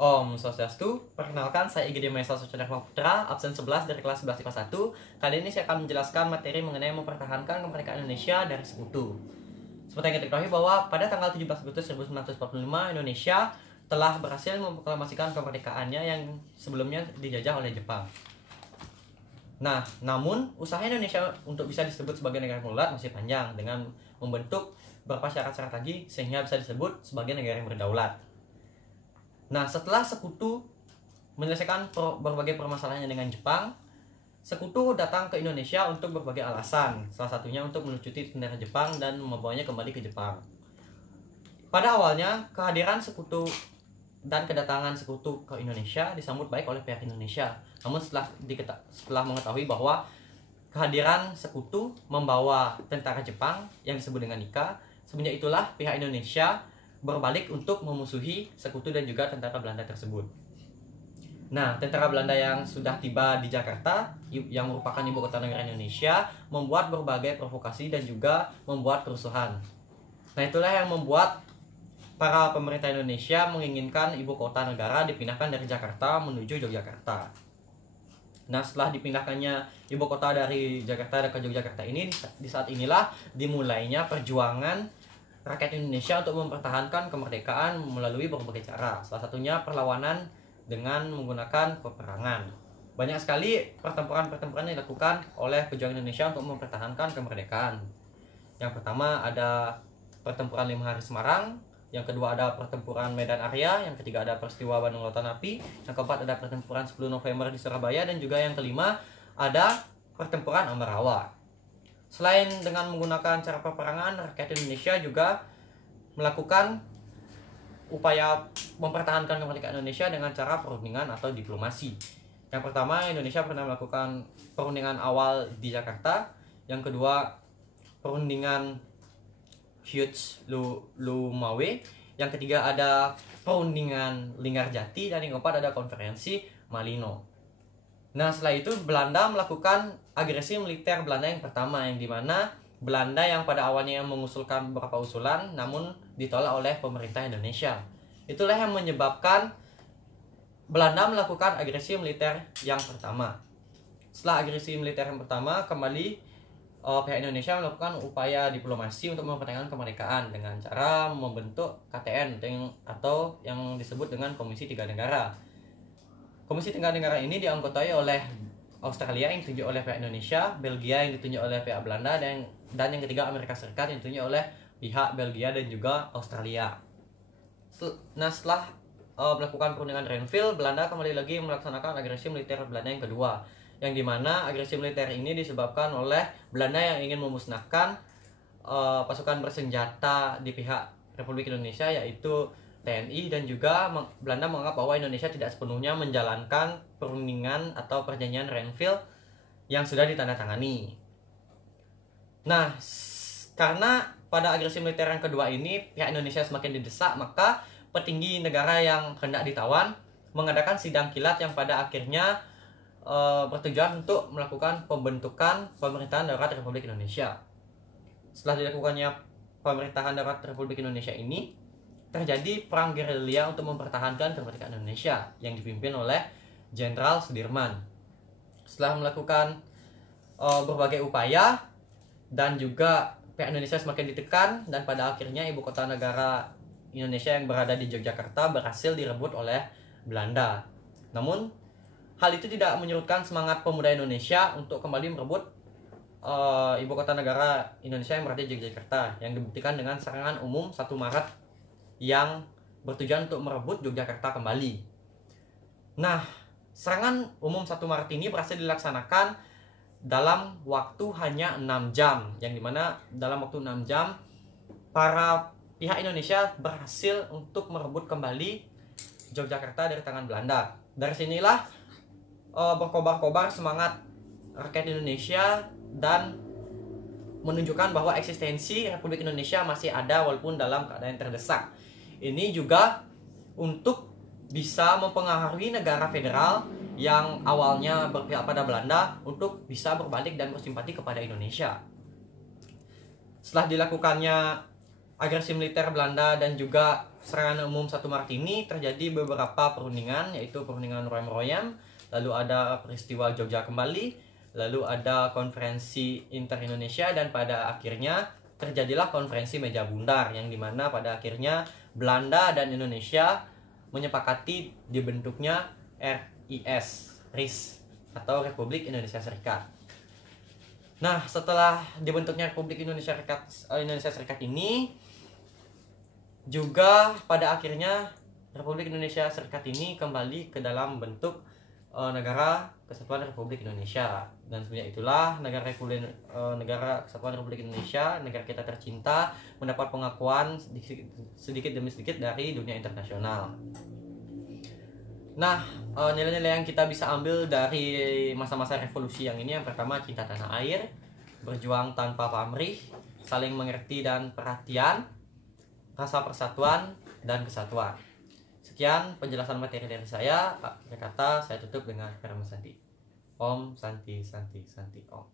Om Swastiastu, perkenalkan saya Igede Maesa Sucadharma Putra, absen 11 dari kelas 11 IPA 1. Kali ini saya akan menjelaskan materi mengenai mempertahankan kemerdekaan Indonesia dari sekutu. Seperti yang kita ketahui bahwa pada tanggal 17 Agustus 1945, Indonesia telah berhasil memproklamasikan kemerdekaannya yang sebelumnya dijajah oleh Jepang. Nah, namun usaha Indonesia untuk bisa disebut sebagai negara kedaulatan masih panjang dengan membentuk beberapa syarat-syarat lagi sehingga bisa disebut sebagai negara yang berdaulat. Nah, setelah sekutu menyelesaikan berbagai permasalahannya dengan Jepang, sekutu datang ke Indonesia untuk berbagai alasan. Salah satunya untuk melucuti tentara Jepang dan membawanya kembali ke Jepang. Pada awalnya, kehadiran sekutu dan kedatangan sekutu ke Indonesia disambut baik oleh pihak Indonesia. Namun setelah mengetahui bahwa kehadiran sekutu membawa tentara Jepang yang disebut dengan Nika, semenjak itulah pihak Indonesia berbalik untuk memusuhi sekutu dan juga tentara Belanda tersebut. Nah, tentara Belanda yang sudah tiba di Jakarta, yang merupakan ibu kota negara Indonesia, membuat berbagai provokasi dan juga membuat kerusuhan. Nah, itulah yang membuat para pemerintah Indonesia menginginkan ibu kota negara dipindahkan dari Jakarta menuju Yogyakarta. Nah, setelah dipindahkannya ibu kota dari Jakarta ke Yogyakarta ini, di saat inilah dimulainya perjuangan rakyat Indonesia untuk mempertahankan kemerdekaan melalui berbagai cara. Salah satunya perlawanan dengan menggunakan peperangan. Banyak sekali pertempuran-pertempuran yang dilakukan oleh pejuang Indonesia untuk mempertahankan kemerdekaan. Yang pertama ada pertempuran 5 Hari Semarang, yang kedua ada pertempuran Medan Area, yang ketiga ada peristiwa Bandung Lautan Api, yang keempat ada pertempuran 10 November di Surabaya, dan juga yang kelima ada pertempuran Ambarawa. Selain dengan menggunakan cara peperangan, rakyat Indonesia juga melakukan upaya mempertahankan kemerdekaan Indonesia dengan cara perundingan atau diplomasi. Yang pertama, Indonesia pernah melakukan perundingan awal di Jakarta. Yang kedua, perundingan Huj-Lumawe. Yang ketiga ada perundingan Linggarjati, dan yang keempat ada konferensi Malino. Nah, setelah itu Belanda melakukan agresi militer Belanda yang pertama, yang dimana Belanda yang pada awalnya mengusulkan beberapa usulan namun ditolak oleh pemerintah Indonesia. Itulah yang menyebabkan Belanda melakukan agresi militer yang pertama. Setelah agresi militer yang pertama, kembali pihak Indonesia melakukan upaya diplomasi untuk mempertahankan kemerdekaan dengan cara membentuk KTN atau yang disebut dengan Komisi Tiga Negara. Komisi Tiga Negara ini dianggotai oleh Australia yang ditunjuk oleh pihak Indonesia, Belgia yang ditunjuk oleh pihak Belanda, dan yang ketiga Amerika Serikat yang ditunjuk oleh pihak Belgia dan juga Australia. Nah, setelah melakukan perundingan Renville, Belanda kembali lagi melaksanakan agresi militer Belanda yang kedua, yang dimana agresi militer ini disebabkan oleh Belanda yang ingin memusnahkan pasukan bersenjata di pihak Republik Indonesia, yaitu TNI, dan juga Belanda menganggap bahwa Indonesia tidak sepenuhnya menjalankan perundingan atau perjanjian Renville yang sudah ditandatangani. Nah, karena pada agresi militer yang kedua ini pihak Indonesia semakin didesak, maka petinggi negara yang hendak ditawan mengadakan sidang kilat yang pada akhirnya bertujuan untuk melakukan pembentukan pemerintahan darurat Republik Indonesia. Setelah dilakukannya pemerintahan darurat Republik Indonesia ini, terjadi perang gerilya untuk mempertahankan kemerdekaan Indonesia yang dipimpin oleh Jenderal Sudirman. Setelah melakukan berbagai upaya dan juga pihak Indonesia semakin ditekan, dan pada akhirnya ibu kota negara Indonesia yang berada di Yogyakarta berhasil direbut oleh Belanda. Namun hal itu tidak menyurutkan semangat pemuda Indonesia untuk kembali merebut ibu kota negara Indonesia yang berada di Yogyakarta, yang dibuktikan dengan serangan umum 1 Maret yang bertujuan untuk merebut Yogyakarta kembali. Nah, serangan umum 1 Maret ini berhasil dilaksanakan dalam waktu hanya 6 jam, yang dimana dalam waktu 6 jam para pihak Indonesia berhasil untuk merebut kembali Yogyakarta dari tangan Belanda. Dari sinilah berkobar-kobar semangat rakyat Indonesia dan menunjukkan bahwa eksistensi Republik Indonesia masih ada walaupun dalam keadaan terdesak. Ini juga untuk bisa mempengaruhi negara federal yang awalnya berpihak pada Belanda untuk bisa berbalik dan bersimpati kepada Indonesia. Setelah dilakukannya agresi militer Belanda dan juga serangan umum 1 Maret ini terjadi beberapa perundingan, yaitu perundingan Royam-Royam, lalu ada peristiwa Jogja Kembali, lalu ada konferensi Inter-Indonesia, dan pada akhirnya terjadilah konferensi Meja Bundar, yang dimana pada akhirnya Belanda dan Indonesia menyepakati dibentuknya RIS atau Republik Indonesia Serikat. Nah, setelah dibentuknya Republik Indonesia Serikat ini, juga pada akhirnya Republik Indonesia Serikat ini kembali ke dalam bentuk negara Kesatuan Republik Indonesia. Dan sebenarnya itulah negara Kesatuan Republik Indonesia, negara kita tercinta, mendapat pengakuan sedikit demi sedikit dari dunia internasional. Nah, nilai-nilai yang kita bisa ambil dari masa-masa revolusi yang ini, yang pertama cinta tanah air, berjuang tanpa pamrih, saling mengerti dan perhatian, rasa persatuan dan kesatuan. Sekian penjelasan materi dari saya. Akhir kata saya tutup dengan Karma Santi. Om Santi Santi Santi Om.